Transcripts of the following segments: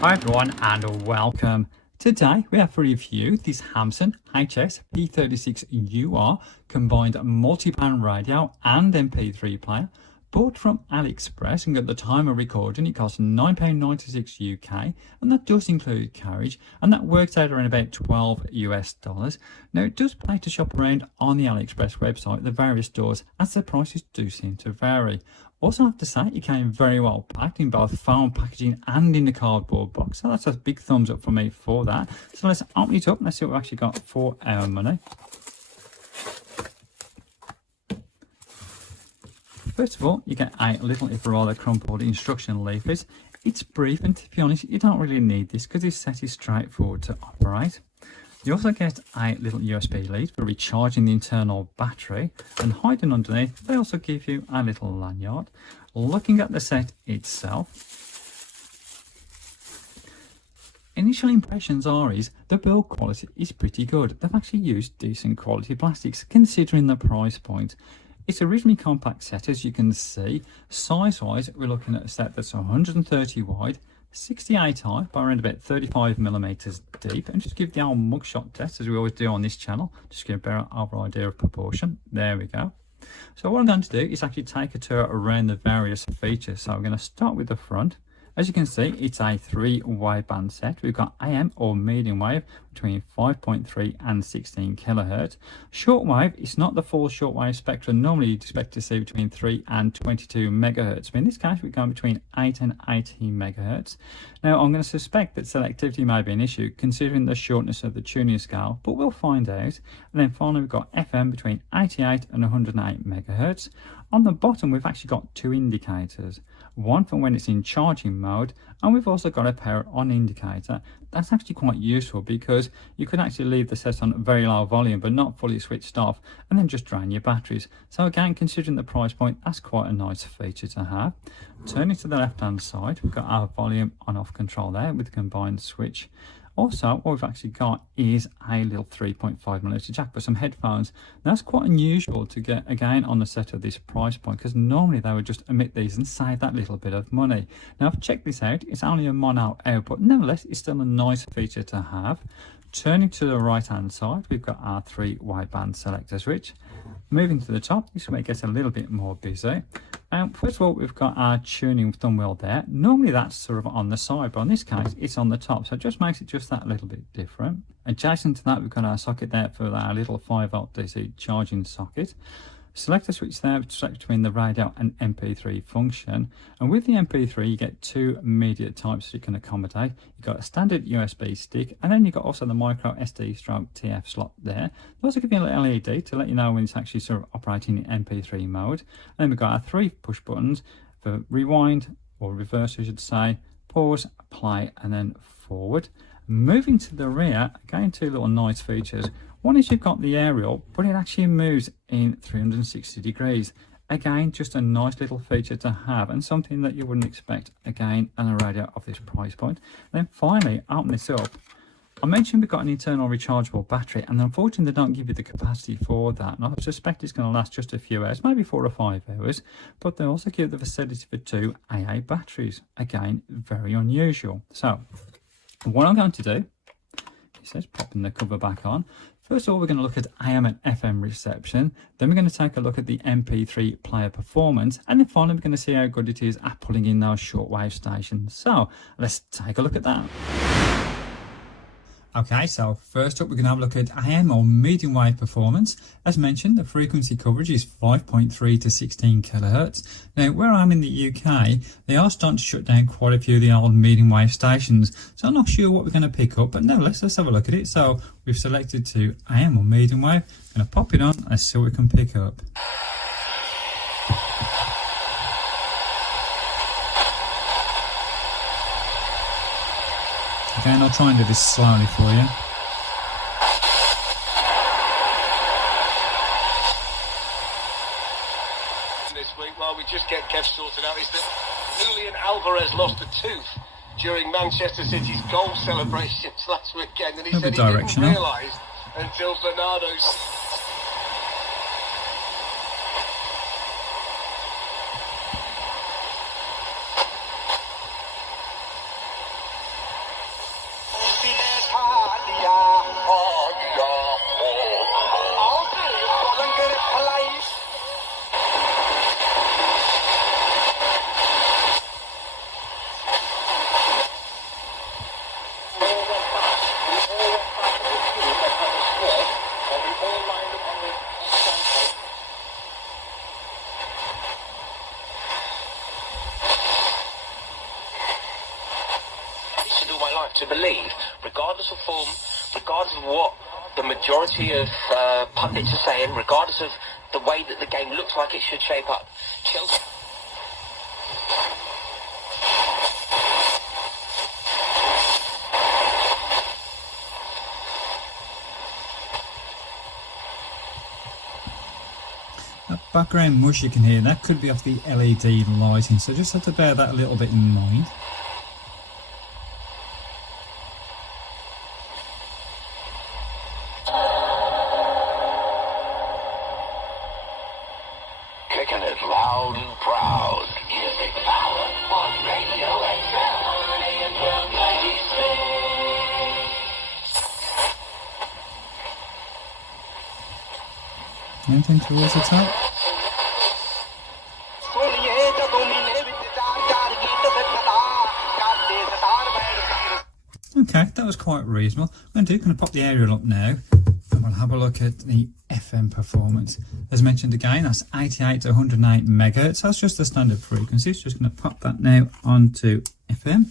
Hi everyone and welcome. Today we have for review this Hamson HS-P36UR combined multi-band radio and MP3 player, bought from AliExpress, and at the time of recording it costs £9.96 UK, and that does include carriage, and that works out around about $12 US. Now it does pay to shop around on the AliExpress website, the various stores, as the prices do seem to vary. Also, I have to say, it came very well packed in both foam packaging and in the cardboard box. So that's a big thumbs up for me for that. So let's open it up and let's see what we've actually got for our money. First of all, you get a little, if rather crumpled instruction leaflet. It's brief, and to be honest, you don't really need this because this set is straightforward to operate. You also get a little USB lead for recharging the internal battery, and hiding underneath they also give you a little lanyard. Looking at the set itself, initial impressions is the build quality is pretty good. They've actually used decent quality plastics considering the price point. It's a reasonably compact set, as you can see. Size wise, we're looking at a set that's 130 wide, 68 high by around about 35mm deep, and just give the old mugshot test as we always do on this channel, just give a better overall idea of proportion. There we go. So what I'm going to do is actually take a tour around the various features. So I'm going to start with the front. As you can see, it's a 3 wideband set. We've got AM or medium wave between 5.3 and 16 kilohertz. Shortwave is not the full shortwave spectrum. Normally you'd expect to see between 3 and 22 megahertz. But in this case, we're going between 8 and 18 megahertz. Now, I'm going to suspect that selectivity may be an issue considering the shortness of the tuning scale, but we'll find out. And then finally, we've got FM between 88 and 108 megahertz. On the bottom, we've actually got two indicators. One for when it's in charging mode, and we've also got a power on indicator. That's actually quite useful because you could actually leave the set on very low volume but not fully switched off and then just drain your batteries. So again, considering the price point, that's quite a nice feature to have. Turning to the left hand side, we've got our volume on off control there with the combined switch. Also, what we've actually got is a little 3.5mm jack for some headphones. Now, that's quite unusual to get, again, on the set of this price point, because normally they would just omit these and save that little bit of money. Now, I've checked this out. It's only a mono output. Nevertheless, it's still a nice feature to have. Turning to the right hand side, we've got our 3 wideband selector switch. Moving to the top, this way it gets a little bit more busy. First of all, we've got our tuning thumb wheel there. Normally that's sort of on the side, but in this case it's on the top, so it just makes it just that little bit different. Adjacent to that, we've got our socket there for our little 5V DC charging socket. Select a switch there between the radio and MP3 function, and with the MP3 you get two media types you can accommodate. You've got a standard USB stick, and then you've got also the micro SD/TF slot there. They also give you a little LED to let you know when it's actually sort of operating in MP3 mode. And then we've got our 3 push buttons for rewind, or reverse I should say, pause, play, and then forward. Moving to the rear, again, two little nice features. One is you've got the aerial, but it actually moves in 360 degrees. Again, just a nice little feature to have, and something that you wouldn't expect, again, on a radio of this price point. And then finally, open this up. I mentioned we've got an internal rechargeable battery, and unfortunately they don't give you the capacity for that. And I suspect it's going to last just a few hours, maybe 4 or 5 hours, but they also give the facility for 2 AA batteries. Again, very unusual. So, what I'm going to do, it says popping the cover back on. First of all, we're going to look at AM and FM reception. Then we're going to take a look at the MP3 player performance. And then finally, we're going to see how good it is at pulling in those shortwave stations. So let's take a look at that. Okay, so first up we're going to have a look at AM or medium wave performance. As mentioned, the frequency coverage is 5.3 to 16 kilohertz. Now, where I'm in the UK, they are starting to shut down quite a few of the old medium wave stations. So I'm not sure what we're going to pick up, but nevertheless, let's have a look at it. So we've selected to AM or medium wave. I'm going to pop it on and see what we can pick up. Again, I'll try and do this slowly for you. This week, while we just get Kev sorted out, is that Julian Alvarez lost a tooth during Manchester City's goal celebrations last weekend, and he said he didn't realise until Bernardo's... like to believe, regardless of form, regardless of what the majority of pundits are saying, regardless of the way that the game looks like it should shape up, Chelsea... That background mush you can hear, that could be off the LED lighting, so just have to bear that a little bit in mind. Kicking it loud and proud. Music power on Radio XL. Anything towards the top? Okay, that was quite reasonable. I'm going to pop the aerial up now and we'll have a look at the FM performance. As mentioned again, that's 88 to 108 megahertz. That's just the standard frequency. So just going to pop that now onto FM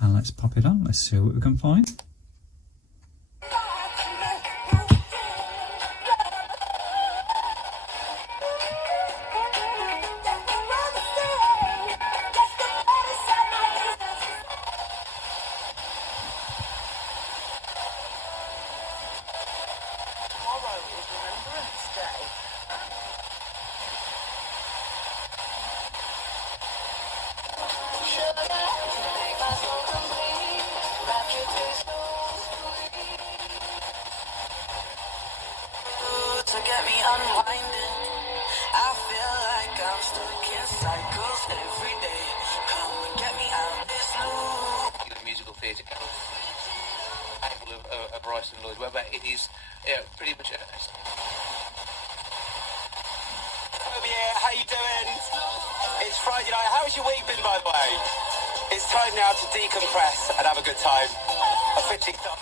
and let's pop it on. Let's see what we can find. To get me unwinding, I feel like I'm stuck in cycles every day. Come and get me out this loop. You're a musical theatre capable of Bryson Lloyd Webber. It is pretty much. Over here, how you doing? It's Friday night. How's your week been, by the way? It's time now to decompress and have a good time. A fitting start.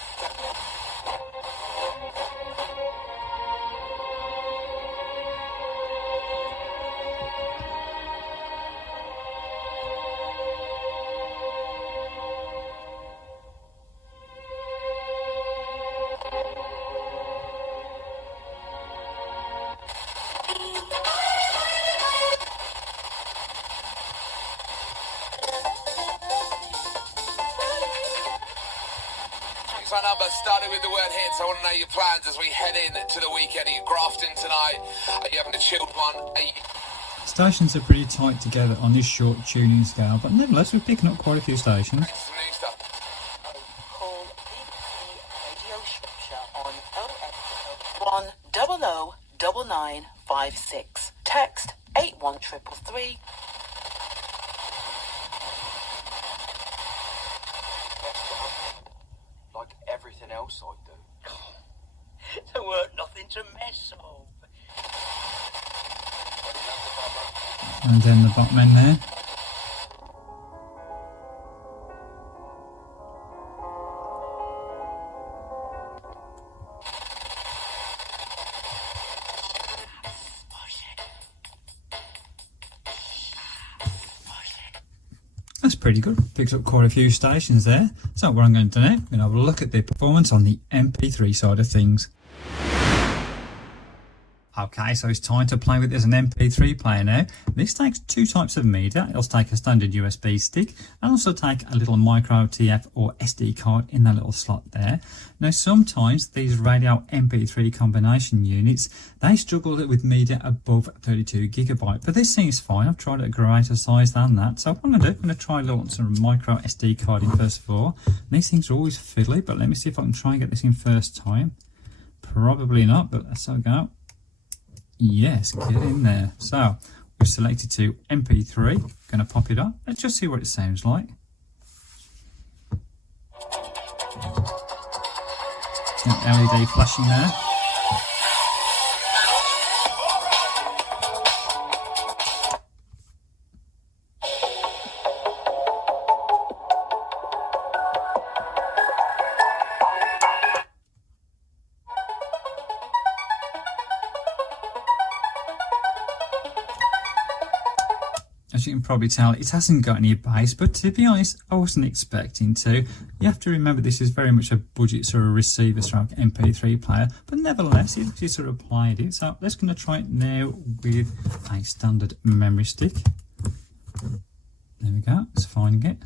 Our number started with the word hits. I want to know your plans as we head into the weekend. Are you grafting tonight? Are you having a chilled one? Stations are pretty tight together on this short tuning scale, but nevertheless we're picking up quite a few stations. Some new stuff. Call BBC Radio Shropshire on 080 9956. Text 81333. Like everything else I do. There weren't nothing to mess of. And then the bottom end there. That's pretty good. Picks up quite a few stations there. So what I'm going to do now, I'm going to have a look at the performance on the MP3 side of things. Okay, so it's time to play with this as an MP3 player now. This takes two types of media. It'll take a standard USB stick and also take a little micro TF or SD card in that little slot there. Now sometimes these radio MP3 combination units, they struggle with media above 32 gigabyte, but this seems fine. I've tried a greater size than that. So what I'm going to do, I'm going to try a little sort of micro SD card in first of all. And these things are always fiddly, but let me see if I can try and get this in first time. Probably not, but let's have a go. Yes, get in there. So we've selected to MP3. Going to pop it up. Let's just see what it sounds like. LED flashing there. As you can probably tell, it hasn't got any bass, but to be honest, I wasn't expecting to. You have to remember this is very much a budget sort of receiver stroke MP3 player, but nevertheless, it sort of played it. So let's going to try it now with a standard memory stick. There we go, it's finding it.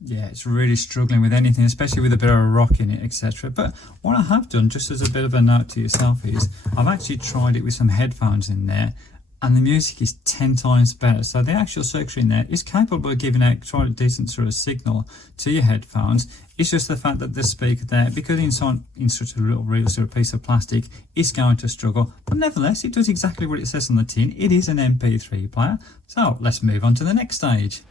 Yeah, it's really struggling with anything, especially with a bit of rock in it, etc. But what I have done, just as a bit of a note to yourself, is I've actually tried it with some headphones in there, and the music is 10 times better. So the actual circuitry in there is capable of giving out quite a decent sort of signal to your headphones. It's just the fact that the speaker there, because inside in such a little real sort of piece of plastic, is going to struggle. But nevertheless, it does exactly what it says on the tin. It is an MP3 player. So let's move on to the next stage.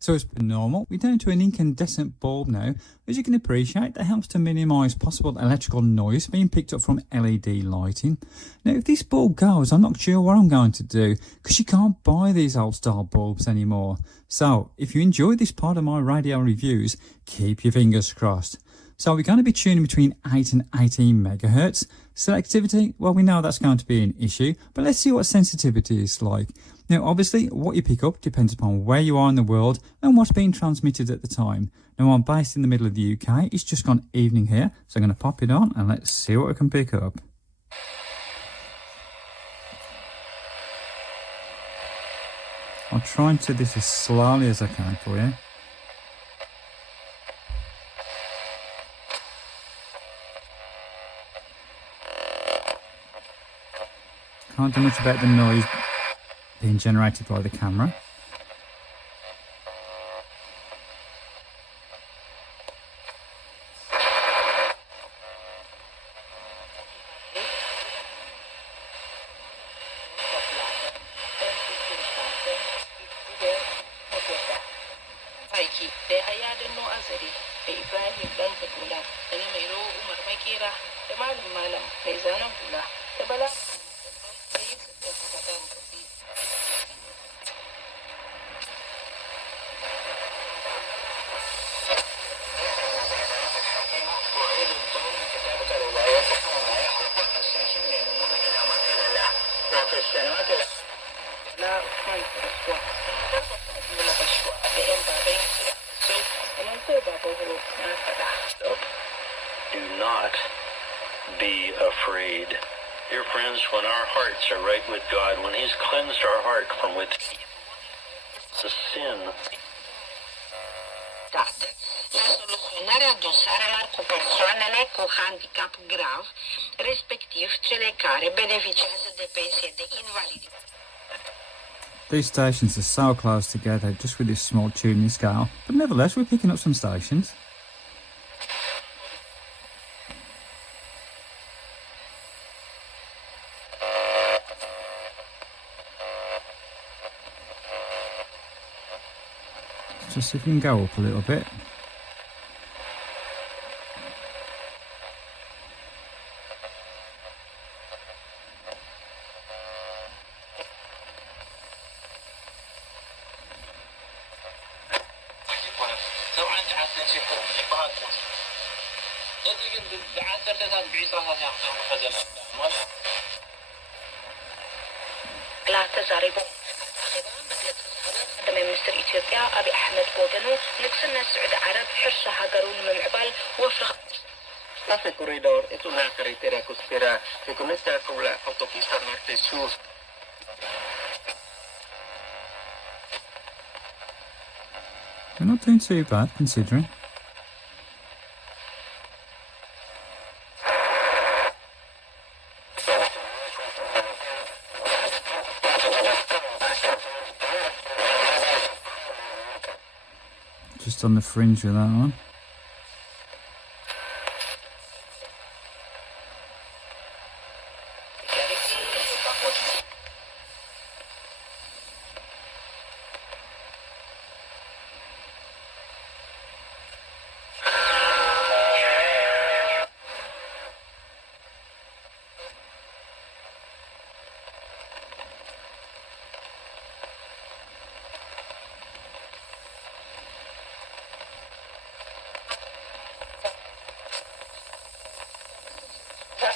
So as per normal, we're down to an incandescent bulb now. As you can appreciate, that helps to minimise possible electrical noise being picked up from LED lighting. Now if this bulb goes, I'm not sure what I'm going to do, because you can't buy these old style bulbs anymore. So if you enjoyed this part of my radio reviews, keep your fingers crossed. So we're going to be tuning between 8 and 18 megahertz. Selectivity, well, we know that's going to be an issue, but let's see what sensitivity is like. Now, obviously, what you pick up depends upon where you are in the world and what's being transmitted at the time. Now, I'm based in the middle of the UK. It's just gone evening here, so I'm going to pop it on and let's see what we can pick up. I'll try and do this as slowly as I can for you. Can't do much about the noise being generated by the camera. Do not be afraid. Dear friends, when our hearts are right with God, when He's cleansed our heart from within, the sin. La soluționarea dosarelor cu persoanele cu handicap grav, respectiv cele care beneficiază de pensie de invaliditate. These stations are so close together just with this small tuning scale, but nevertheless we're picking up some stations. Just see if we can go up a little bit. لا تزاربوا قدم ሚኒስትር ኢትዮጵያ አብይ አሕመድ ቦገኑ ንግስና ስዑድ ዓረብ ሕርሻ ሃገሩን ምምዕባል ወፍሪ Hace corredor es una carretera costera que conecta con la autopista norte-sur. We're not doing too bad considering. Just on the fringe with that one.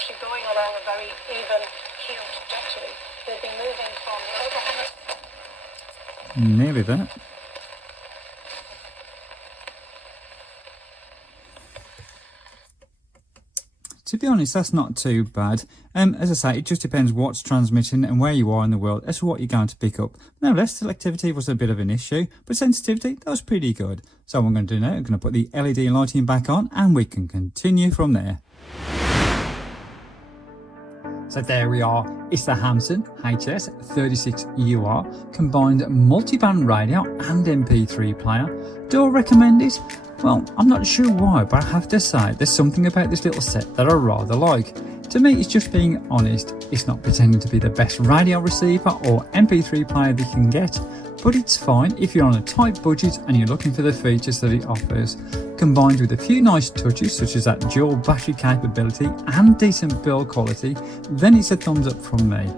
actually going along a very even keel trajectory. They'll be moving from the overhang. Nearly there. To be honest, that's not too bad. As I say, it just depends what's transmitting and where you are in the world as to what you're going to pick up. Now, less selectivity was a bit of an issue, but sensitivity, that was pretty good. So what I'm going to do now, I'm going to put the LED lighting back on and we can continue from there. So there we are, it's the Hamson HS-P36UR combined multi-band radio and MP3 player. Do I recommend it? Well, I'm not sure why, but I have to say there's something about this little set that I rather like. To me, it's just being honest. It's not pretending to be the best radio receiver or MP3 player that you can get, but it's fine if you're on a tight budget and you're looking for the features that it offers. Combined with a few nice touches such as that dual battery capability and decent build quality, then it's a thumbs up from me.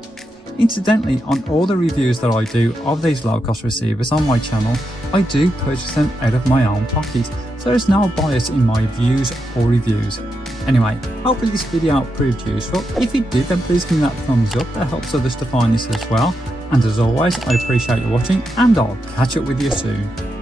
Incidentally, on all the reviews that I do of these low-cost receivers on my channel, I do purchase them out of my own pocket, so there's no bias in my views or reviews. Anyway, hopefully this video proved useful. If it did, then please give me that thumbs up, that helps others to find this as well. And as always, I appreciate you watching and I'll catch up with you soon.